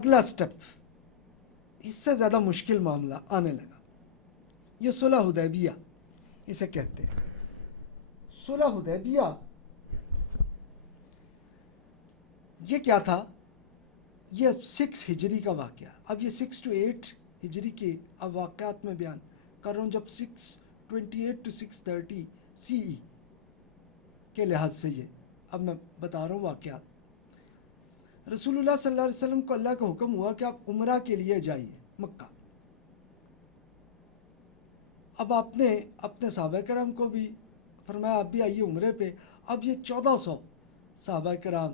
اگلا سٹیپ اس سے زیادہ مشکل معاملہ آنے لگا. یہ صلح حدیبیہ اسے کہتے ہیں. صلح حدیبیہ یہ کیا تھا؟ یہ 6 ہجری کا واقعہ. اب یہ 6 to 8 ہجری کے اب واقعات میں بیان کر رہا ہوں، جب 628 to 630 CE کے لحاظ سے یہ اب میں بتا رہا ہوں واقعات. رسول اللہ صلی اللہ علیہ وسلم کو اللہ کا حکم ہوا کہ آپ عمرہ کے لیے جائیے مکہ. اب آپ نے اپنے صحابہ کرام کو بھی فرمایا آپ بھی آئیے عمرے پہ. اب یہ 1400 صحابہ کرام،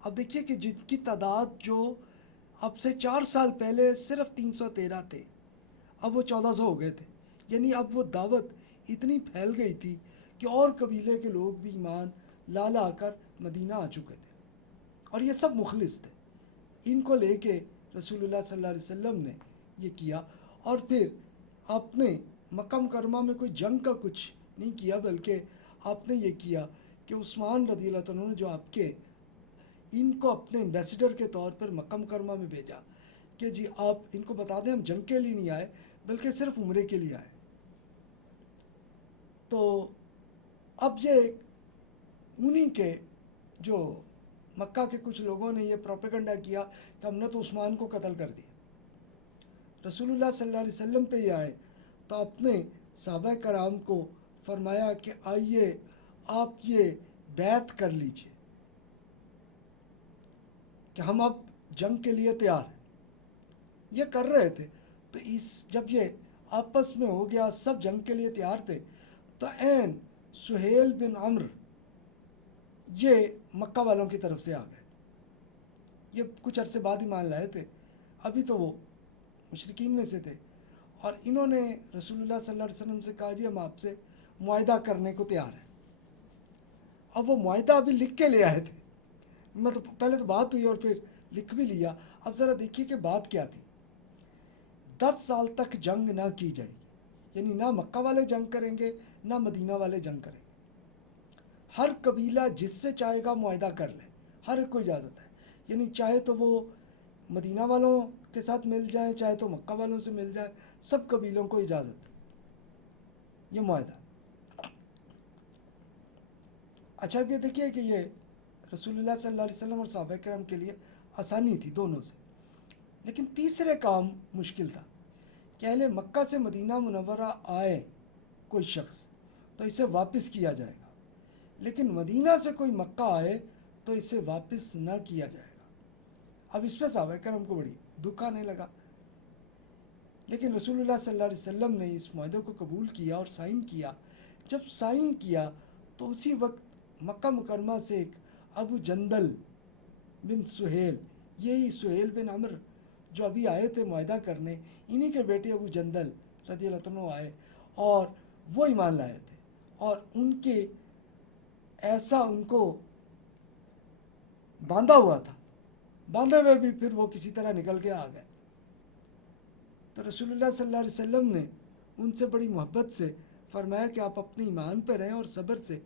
اب دیکھیے کہ جن کی تعداد جو اب سے 4 سال پہلے صرف 313 تھے، اب وہ 1400 ہو گئے تھے. یعنی اب وہ دعوت اتنی پھیل گئی تھی کہ اور قبیلے کے لوگ بھی ایمان لا لا کر مدینہ آ چکے تھے، اور یہ سب مخلص تھے. ان کو لے کے رسول اللہ صلی اللہ علیہ وسلم نے یہ کیا. اور پھر آپ نے مکہ مکرمہ میں کوئی جنگ کا کچھ نہیں کیا، بلکہ آپ نے یہ کیا کہ عثمان رضی اللہ عنہ نے جو آپ کے ان کو اپنے ایمبیسڈر کے طور پر مکہ مکرمہ میں بھیجا کہ جی آپ ان کو بتا دیں ہم جنگ کے لیے نہیں آئے بلکہ صرف عمرے کے لیے آئے. تو اب یہ انہی کے جو مکہ کے کچھ لوگوں نے یہ پروپیگنڈا کیا کہ ہم نے تو عثمان کو قتل کر دیا. رسول اللہ صلی اللہ علیہ وسلم پہ یہ آئے تو اپنے صحابہ کرام کو فرمایا کہ آئیے آپ یہ بیعت کر لیجئے کہ ہم اب جنگ کے لیے تیار ہیں. یہ کر رہے تھے تو جب یہ آپس میں ہو گیا، سب جنگ کے لیے تیار تھے، تو عین سہیل بن عمرو یہ مکہ والوں کی طرف سے آ گئے. یہ کچھ عرصے بعد ہی مان لائے تھے، ابھی تو وہ مشرکین میں سے تھے. اور انہوں نے رسول اللہ صلی اللہ علیہ وسلم سے کہا جی ہم آپ سے معاہدہ کرنے کو تیار ہیں. اب وہ معاہدہ ابھی لکھ کے لے آئے تھے، مطلب پہلے تو بات ہوئی اور پھر لکھ بھی لیا. اب ذرا دیکھیے کہ بات کیا تھی. 10 سال تک جنگ نہ کی جائے گی، یعنی نہ مکہ والے جنگ کریں گے نہ مدینہ والے جنگ کریں گے. ہر قبیلہ جس سے چاہے گا معاہدہ کر لے، ہر ایک کو اجازت ہے. یعنی چاہے تو وہ مدینہ والوں کے ساتھ مل جائیں، چاہے تو مکہ والوں سے مل جائیں، سب قبیلوں کو اجازت ہے یہ معاہدہ. اچھا اب یہ دیکھیے کہ یہ رسول اللہ صلی اللہ علیہ وسلم اور صحابہ کرام کے لیے آسانی تھی دونوں سے. لیکن تیسرے کام مشکل تھا کہ اہل مکہ سے مدینہ منورہ آئے کوئی شخص تو اسے واپس کیا جائے گا، لیکن مدینہ سے کوئی مکہ آئے تو اسے واپس نہ کیا جائے گا. اب اس پہ صحابہ کرام کو بڑی دکھ آنے لگا. لیکن رسول اللہ صلی اللہ علیہ وسلم نے اس معاہدے کو قبول کیا اور سائن کیا. جب سائن کیا تو اسی وقت مکہ مکرمہ سے ایک ابو جندل بن سہیل، یہی سہیل بن عمرو جو ابھی آئے تھے معاہدہ کرنے، انہی کے بیٹے ابو جندل رضی اللہ عنہ آئے اور وہ ایمان لائے تھے. اور ان کے ایسا ان کو باندھا ہوا تھا، باندھے ہوئے بھی پھر وہ کسی طرح نکل کے آ گئے. تو رسول اللہ صلی اللہ علیہ وسلم نے ان سے بڑی محبت سے فرمایا کہ آپ اپنے ایمان پہ رہیں اور صبر سے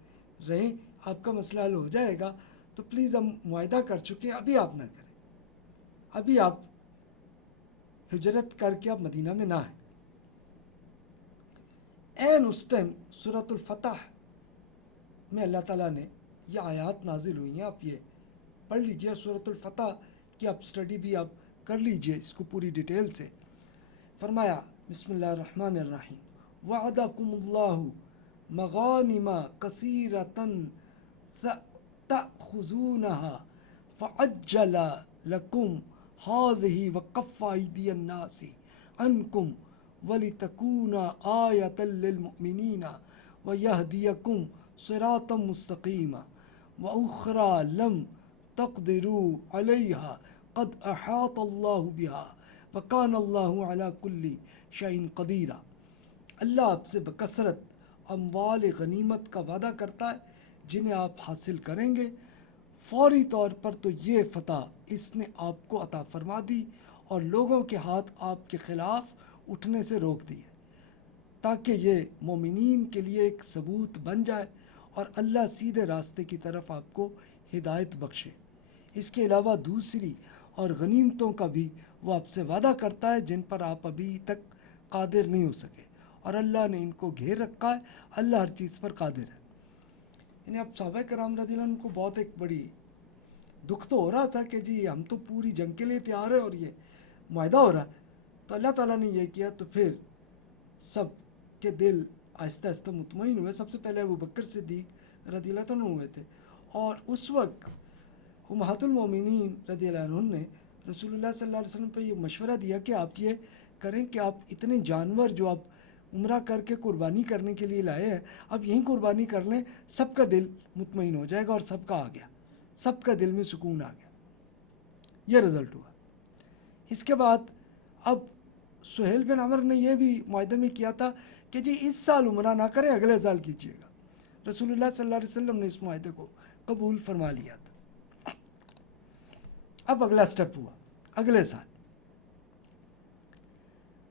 رہیں، آپ کا مسئلہ حل ہو جائے گا. تو پلیز ہم معاہدہ کر چکے ہیں، ابھی آپ نہ کریں، ابھی آپ ہجرت کر کے آپ مدینہ میں نہ آئیں. عین اس ٹائم سورۃ الفتح میں اللہ تعالیٰ نے یہ آیات نازل ہوئی ہیں. آپ یہ پڑھ لیجئے سورۃ الفتح کی آپ اسٹڈی بھی آپ کر لیجئے اس کو پوری ڈیٹیل سے. فرمایا بسم اللہ الرحمن الرحیم وعدکم اللہ مغانم کثیرۃ تأخذونها فعجل لکم هذه وکف ایدی الناس عنکم ولتکون آیۃ للمؤمنین ویہدیکم صراطا مستقیما واخری لم تقدروا علیہا قد احاط اللہ بہا وکان اللہ علی کل شیء قدیرا. اللہ آپ سے بکثرت اموال غنیمت کا وعدہ کرتا ہے جنہیں آپ حاصل کریں گے. فوری طور پر تو یہ فتح اس نے آپ کو عطا فرما دی اور لوگوں کے ہاتھ آپ کے خلاف اٹھنے سے روک دیے، تاکہ یہ مومنین کے لیے ایک ثبوت بن جائے اور اللہ سیدھے راستے کی طرف آپ کو ہدایت بخشے. اس کے علاوہ دوسری اور غنیمتوں کا بھی وہ آپ سے وعدہ کرتا ہے جن پر آپ ابھی تک قادر نہیں ہو سکے، اور اللہ نے ان کو گھیر رکھا ہے، اللہ ہر چیز پر قادر ہے۔ یعنی اب صحابہ کرام رضی اللہ عنہ کو بہت ایک بڑی دکھ تو ہو رہا تھا کہ جی ہم تو پوری جنگ کے لیے تیار ہیں اور یہ معاہدہ ہو رہا ہے، تو اللہ تعالیٰ نے یہ کیا تو پھر سب کے دل آہستہ آہستہ مطمئن ہوئے۔ سب سے پہلے ابو بکر صدیق رضی اللہ عنہ ہوئے تھے، اور اس وقت امہات المومنین رضی اللہ عنہ نے رسول اللہ صلی اللہ علیہ وسلم پہ یہ مشورہ دیا کہ آپ یہ کریں کہ آپ اتنے جانور جو آپ عمرہ کر کے قربانی کرنے کے لیے لائے ہیں، اب یہیں قربانی کر لیں، سب کا دل مطمئن ہو جائے گا، اور سب کا آ گیا، سب کا دل میں سکون آ گیا۔ یہ رزلٹ ہوا۔ اس کے بعد اب سہیل بن عمر نے یہ بھی معاہدے میں کیا تھا کہ جی اس سال عمرہ نہ کریں، اگلے سال کیجیے گا۔ رسول اللہ صلی اللہ علیہ وسلم نے اس معاہدے کو قبول فرما لیا تھا۔ اب اگلا سٹیپ ہوا اگلے سال۔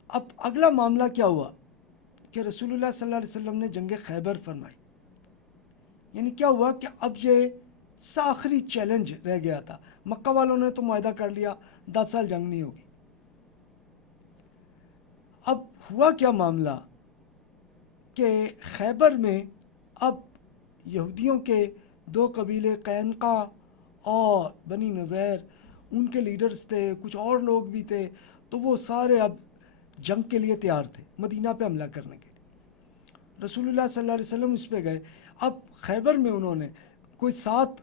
اب اگلا معاملہ کیا ہوا کہ رسول اللہ صلی اللہ علیہ وسلم نے جنگ خیبر فرمائی۔ یعنی کیا ہوا کہ اب یہ آخری چیلنج رہ گیا تھا۔ مکہ والوں نے تو معاہدہ کر لیا 10 سال جنگ نہیں ہوگی۔ اب ہوا کیا معاملہ کہ خیبر میں اب یہودیوں کے 2 قبیلے قینقاع اور بنی نذیر، ان کے لیڈرز تھے، کچھ اور لوگ بھی تھے، تو وہ سارے اب جنگ کے لیے تیار تھے، مدینہ پہ حملہ کرنے کے لیے۔ رسول اللہ صلی اللہ علیہ وسلم اس پہ گئے۔ اب خیبر میں انہوں نے کوئی 7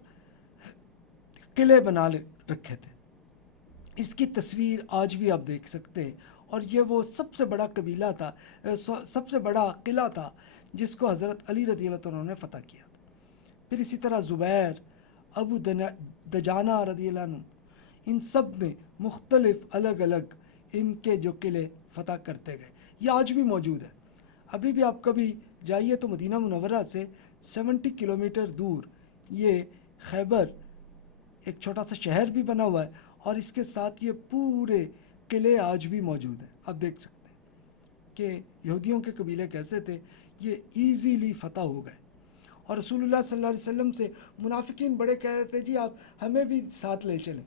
قلعے بنا رکھے تھے۔ اس کی تصویر آج بھی آپ دیکھ سکتے ہیں، اور یہ وہ سب سے بڑا قبیلہ تھا، سب سے بڑا قلعہ تھا جس کو حضرت علی رضی اللہ عنہ نے فتح کیا تھا۔ پھر اسی طرح زبیر، ابو دجانہ رضی اللہ عنہ، ان سب نے مختلف الگ الگ ان کے جو قلعے فتح کرتے گئے۔ یہ آج بھی موجود ہے۔ ابھی بھی آپ کبھی جائیے تو مدینہ منورہ سے 70 کلومیٹر دور یہ خیبر ایک چھوٹا سا شہر بھی بنا ہوا ہے، اور اس کے ساتھ یہ پورے قلعے آج بھی موجود ہیں۔ آپ دیکھ سکتے ہیں کہ یہودیوں کے قبیلے کیسے تھے، یہ ایزیلی فتح ہو گئے۔ اور رسول اللہ صلی اللہ علیہ وسلم سے منافقین بڑے کہہ رہے تھے جی آپ ہمیں بھی ساتھ لے چلیں،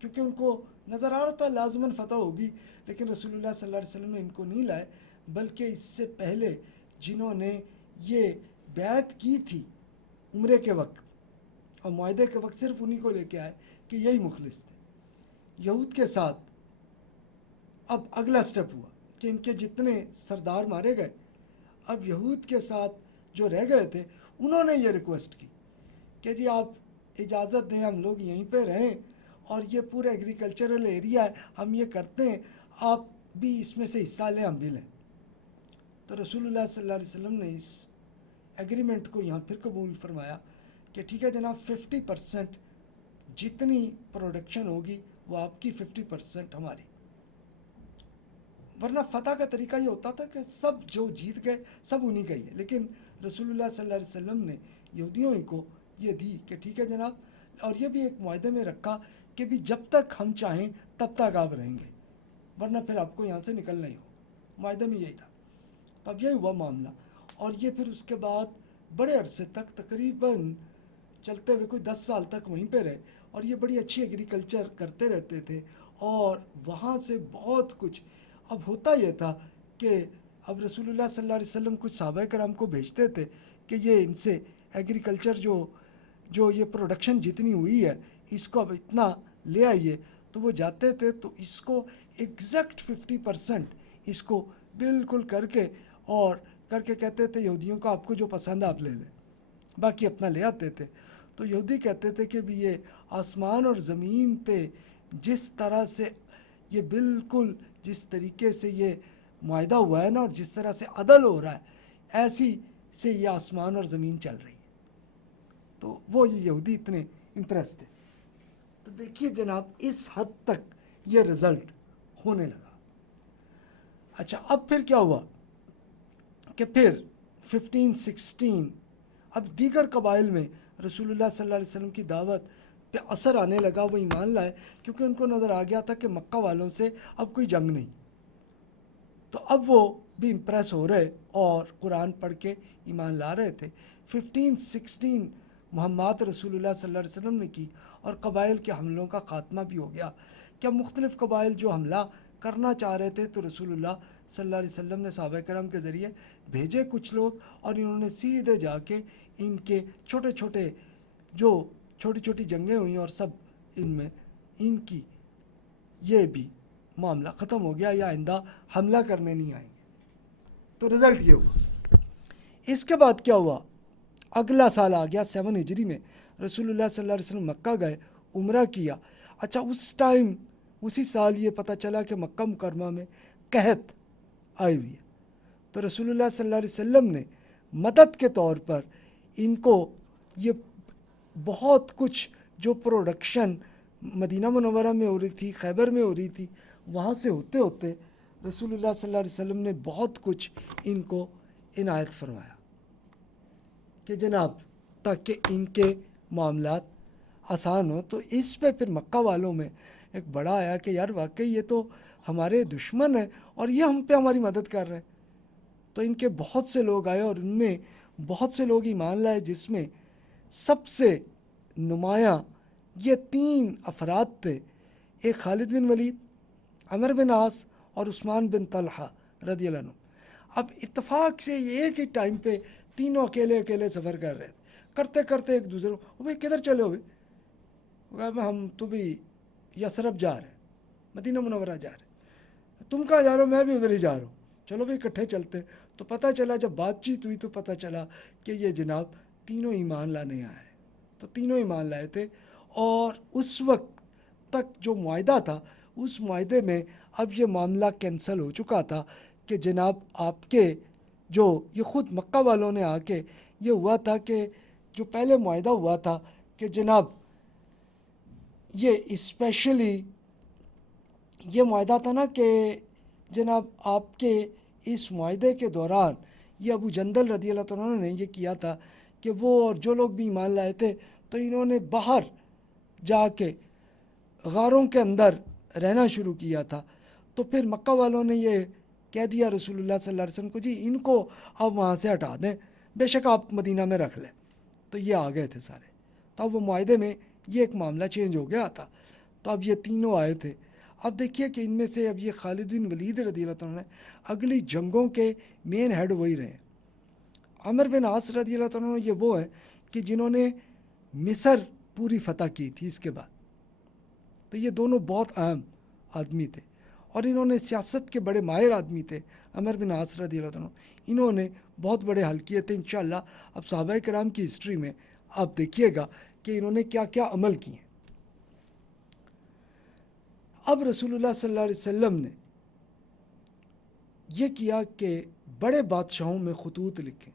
کیونکہ ان کو نظر آ رہا تھا لازماً فتح ہوگی، لیکن رسول اللہ صلی اللہ علیہ وسلم نے ان کو نہیں لائے، بلکہ اس سے پہلے جنہوں نے یہ بیعت کی تھی عمرے کے وقت اور معاہدے کے وقت، صرف انہی کو لے کے آئے کہ یہی مخلص تھے۔ یہود کے ساتھ اب اگلا سٹیپ ہوا کہ ان کے جتنے سردار مارے گئے، اب یہود کے ساتھ جو رہ گئے تھے انہوں نے یہ ریکویسٹ کی کہ جی آپ اجازت دیں، ہم لوگ یہیں پہ رہیں، اور یہ پورا ایگریکلچرل ایریا ہے، ہم یہ کرتے ہیں، آپ بھی اس میں سے حصہ لیں، ہم بھی لیں۔ تو رسول اللہ صلی اللہ علیہ وسلم نے اس ایگریمنٹ کو یہاں پھر قبول فرمایا کہ ٹھیک ہے جناب، 50% جتنی پروڈکشن ہوگی وہ آپ کی، 50% ہماری۔ ورنہ فتح کا طریقہ یہ ہوتا تھا کہ سب جو جیت گئے سب انہی کا ہی ہے، لیکن رسول اللہ صلی اللہ علیہ وسلم نے یہودیوں ہی کو یہ دی کہ ٹھیک ہے جناب، اور یہ بھی ایک معاہدے میں رکھا کہ بھی جب تک ہم چاہیں تب تک آپ رہیں گے، ورنہ پھر آپ کو یہاں سے نکلنا ہی ہو۔ معاہدے میں یہی تھا۔ تو اب یہی ہوا معاملہ، اور یہ پھر اس کے بعد بڑے عرصے تک تقریباً چلتے ہوئے کوئی 10 سال تک وہیں پہ رہے، اور یہ بڑی اچھی ایگریکلچر کرتے رہتے تھے، اور وہاں سے بہت کچھ۔ اب ہوتا یہ تھا کہ اب رسول اللہ صلی اللہ علیہ وسلم کچھ صحابہ کرام کو بھیجتے تھے کہ یہ ان سے ایگریکلچر جو یہ پروڈکشن جتنی ہوئی ہے اس کو اب اتنا لے آئیے، تو وہ جاتے تھے تو اس کو ایگزیکٹ 50% اس کو بالکل کر کے کہتے تھے یہودیوں کو آپ کو جو پسند ہے آپ لے لیں، باقی اپنا لے آتے تھے۔ تو یہودی کہتے تھے کہ بھی یہ آسمان اور زمین پہ جس طرح سے یہ بالکل جس طریقے سے یہ معاہدہ ہوا ہے نا، اور جس طرح سے عدل ہو رہا ہے، ایسی سے یہ آسمان اور زمین چل رہی ہے۔ تو وہ یہ یہودی اتنے امپریس تھے۔ تو دیکھیے جناب اس حد تک یہ رزلٹ ہونے لگا۔ اچھا اب پھر کیا ہوا کہ پھر 15-16 اب دیگر قبائل میں رسول اللہ صلی اللہ علیہ وسلم کی دعوت پہ اثر آنے لگا، وہ ایمان لائے، کیونکہ ان کو نظر آ گیا تھا کہ مکہ والوں سے اب کوئی جنگ نہیں۔ تو اب وہ بھی امپریس ہو رہے اور قرآن پڑھ کے ایمان لا رہے تھے۔ 15-16 مہمات رسول اللہ صلی اللہ علیہ وسلم نے کی، اور قبائل کے حملوں کا خاتمہ بھی ہو گیا کیا مختلف قبائل جو حملہ کرنا چاہ رہے تھے تو رسول اللہ صلی اللہ علیہ وسلم نے صحابہ کرام کے ذریعے بھیجے کچھ لوگ، اور انہوں نے سیدھے جا کے ان کے چھوٹے چھوٹے جو چھوٹی چھوٹی جنگیں ہوئیں اور سب ان میں ان کی یہ بھی معاملہ ختم ہو گیا، یا آئندہ حملہ کرنے نہیں آئیں گے۔ تو رزلٹ یہ ہوا۔ اس کے بعد کیا ہوا؟ اگلا سال آ گیا 7 ہجری میں، رسول اللہ صلی اللہ علیہ وسلم مکہ گئے، عمرہ کیا۔ اچھا، اس ٹائم اسی سال یہ پتہ چلا کہ مکہ مکرمہ میں قحط آئی ہوئی ہے، تو رسول اللہ صلی اللہ علیہ وسلم نے مدد کے طور پر ان کو یہ بہت کچھ جو پروڈکشن مدینہ منورہ میں ہو رہی تھی، خیبر میں ہو رہی تھی، وہاں سے ہوتے ہوتے رسول اللہ صلی اللہ علیہ وسلم نے بہت کچھ ان کو عنایت فرمایا کہ جناب تاکہ ان کے معاملات آسان ہو۔ تو اس پہ پھر مکہ والوں میں ایک بڑا آیا کہ یار واقعی یہ تو ہمارے دشمن ہیں اور یہ ہم پہ ہماری مدد کر رہے ہیں۔ تو ان کے بہت سے لوگ آئے اور ان میں بہت سے لوگ ایمان لائے، جس میں سب سے نمایاں یہ 3 افراد تھے، ایک خالد بن ولید، عمر بن عاص اور عثمان بن طلحہ رضی اللہ عنہ۔ اب اتفاق سے یہ ایک ہی ٹائم پہ تینوں اکیلے اکیلے سفر کر رہے تھے، کرتے کرتے ایک دوسرے کو بھائی کدھر چلے ہوئے؟ ہم تو بھی یثرب جا رہے ہیں، مدینہ منورہ جا رہے ہیں، تم کہاں جا رہے ہو؟ میں بھی ادھر ہی جا رہا ہوں، چلو بھائی اکٹھے چلتے۔ تو پتہ چلا جب بات چیت ہوئی تو پتہ چلا کہ یہ جناب تینوں ایمان لانے آئے، تو تینوں ایمان لائے تھے۔ اور اس وقت تک جو معاہدہ تھا، اس معاہدے میں اب یہ معاملہ کینسل ہو چکا تھا کہ جناب آپ کے جو یہ خود مکہ والوں نے آ کے یہ ہوا تھا کہ جو پہلے معاہدہ ہوا تھا کہ جناب یہ اسپیشلی یہ معاہدہ تھا نا کہ جناب آپ کے اس معاہدے کے دوران یہ ابو جندل رضی اللہ تعالیٰ عنہ نے یہ کیا تھا کہ وہ اور جو لوگ بھی ایمان لائے تھے تو انہوں نے باہر جا کے غاروں کے اندر رہنا شروع کیا تھا۔ تو پھر مکہ والوں نے یہ کہہ دیا رسول اللہ صلی اللہ علیہ وسلم کو، جی ان کو آپ وہاں سے ہٹا دیں، بے شک آپ مدینہ میں رکھ لیں۔ تو یہ آ گئے تھے سارے، تو اب وہ معاہدے میں یہ ایک معاملہ چینج ہو گیا تھا۔ تو اب یہ تینوں آئے تھے۔ اب دیکھیے کہ ان میں سے اب یہ خالد بن ولید رضی اللہ عنہ اگلی جنگوں کے مین ہیڈ وہی رہے۔ عمر بن عاص رضی اللہ عنہ یہ وہ ہیں کہ جنہوں نے مصر پوری فتح کی تھی اس کے بعد۔ تو یہ دونوں بہت اہم آدمی تھے اور انہوں نے سیاست کے بڑے ماہر آدمی تھے۔ عمر بن عاص رضی اللہ عنہ انہوں نے بہت بڑے حل کیے تھے۔ انشاءاللہ اب صحابہ کرام کی ہسٹری میں آپ دیکھیے گا کہ انہوں نے کیا کیا عمل کیے۔ اب رسول اللہ صلی اللہ علیہ وسلم نے یہ کیا کہ بڑے بادشاہوں میں خطوط لکھیں